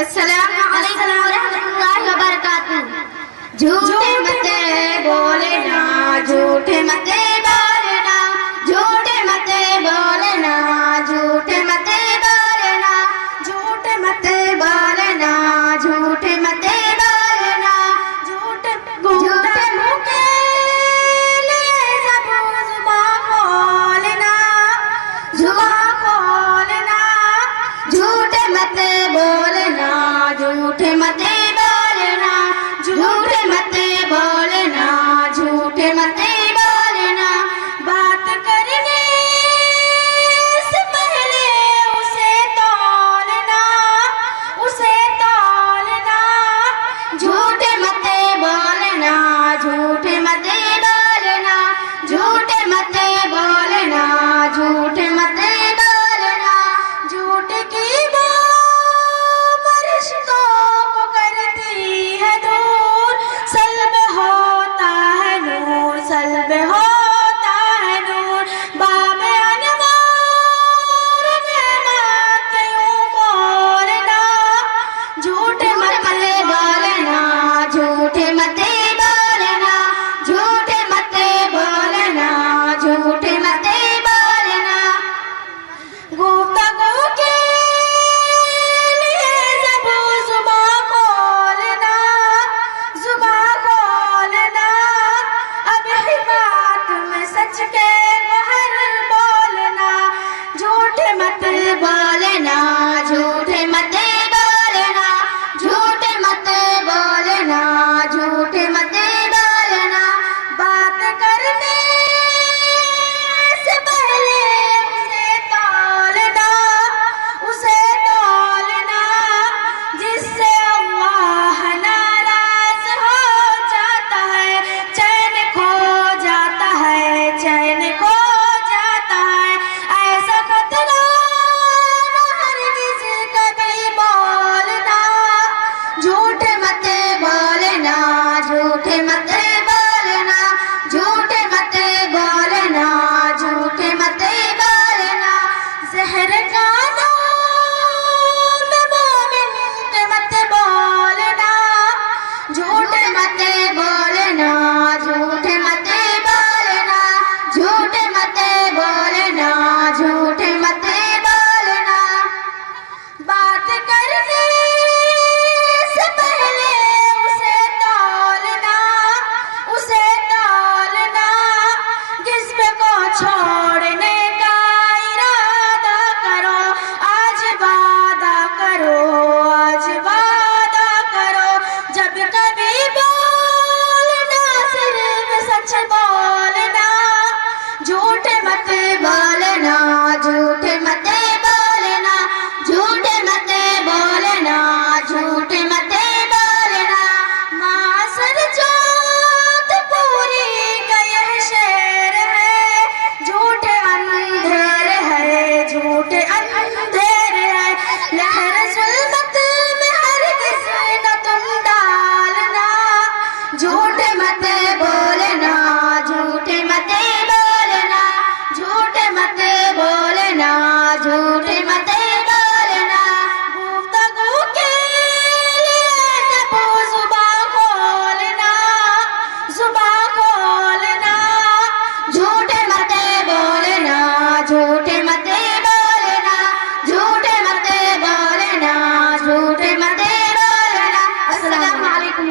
अस्सलामु अलैकुम रहमतुल्लाहि व बरकातुहू। झूठे मत बोलना, झूठे मत बोलना, झूठे मत बोलना, झूठे मत बोलना, झूठे मत बोलना, झूठे मत बोलना, झूठे झूठे मुंह के लिए सब जुबान खोलना, जुबान खोलना, झूठे मत बोलना, झूठे मत बोलना, झूठे मत बोलना, झूठे मत बोलना। बात करने से पहले उसे तौलना, उसे तौलना, झूठे मत बोलना, झूठे मत बोलना, झूठे मत बोलना, झूठे मत बोलना। झूठ की फरिश्तों को करती है दूर, सल्ब होता है नूर, सल्ब होता है नूर। बाब अनवार नेमत यूं खोलना, झूठे मत बोलना, झूठे मत बोलना, झूठे मत बोलना, झूठे मत बोलना। गुफ्तगू के लिए जब जुबान खोलना, जुबान खोलना। अब ही बात में सच के गहर बोलना, झूठे मत बोलना, झूठे मत बोलना, झूठे मत बोलना, झूठे मत बोलना। बात करने से पहले उसे तौलना, उसे तौलना, जिससे अल्लाह नाराज हो जाता है, चैन खो जाता है, चैन खो जाता है। ऐसा खतरा न हरगिज़ कभी बोलना, झूठे मत बोलना, झूठे मत बोलना, झूठे मत बोलना, झूठे मत बोलना। ज़हर खाना में मोमिन के मत बोलना, झूठे मत बोलना, झूठे मत बोलना, झूठे मत बोलना, झूठे मत बोलना। बात करने से पहले उसे तौलना, उसे तौलना। जिस्म को छोड़ने का इरादा करो, आज वादा करो, आज वादा करो। जब कभी बोलना सिर्फ सच बोलना, झूठे मत बोलना, झूठे मत बोलना, झूठे मत बोलना, झूठे मत बोलना। मासर जोत पूरी का यह शेर है, झूठे अंधेर है, झूठे अंधेर है। लहर जुल्मत में हरगिज़ न तुम डालना, झूठे मत बोलना, झूठे मत बोलना, झूठे मत बोलना, झूठे मत बोलना। गुफ्तगू के लिए जब जुबान खोलना, जुबान खोलना, झूठे मत बोलना, झूठे मत बोलना, झूठे मत बोलना, झूठे मत बोलना। अस्सलामु अलैकुम।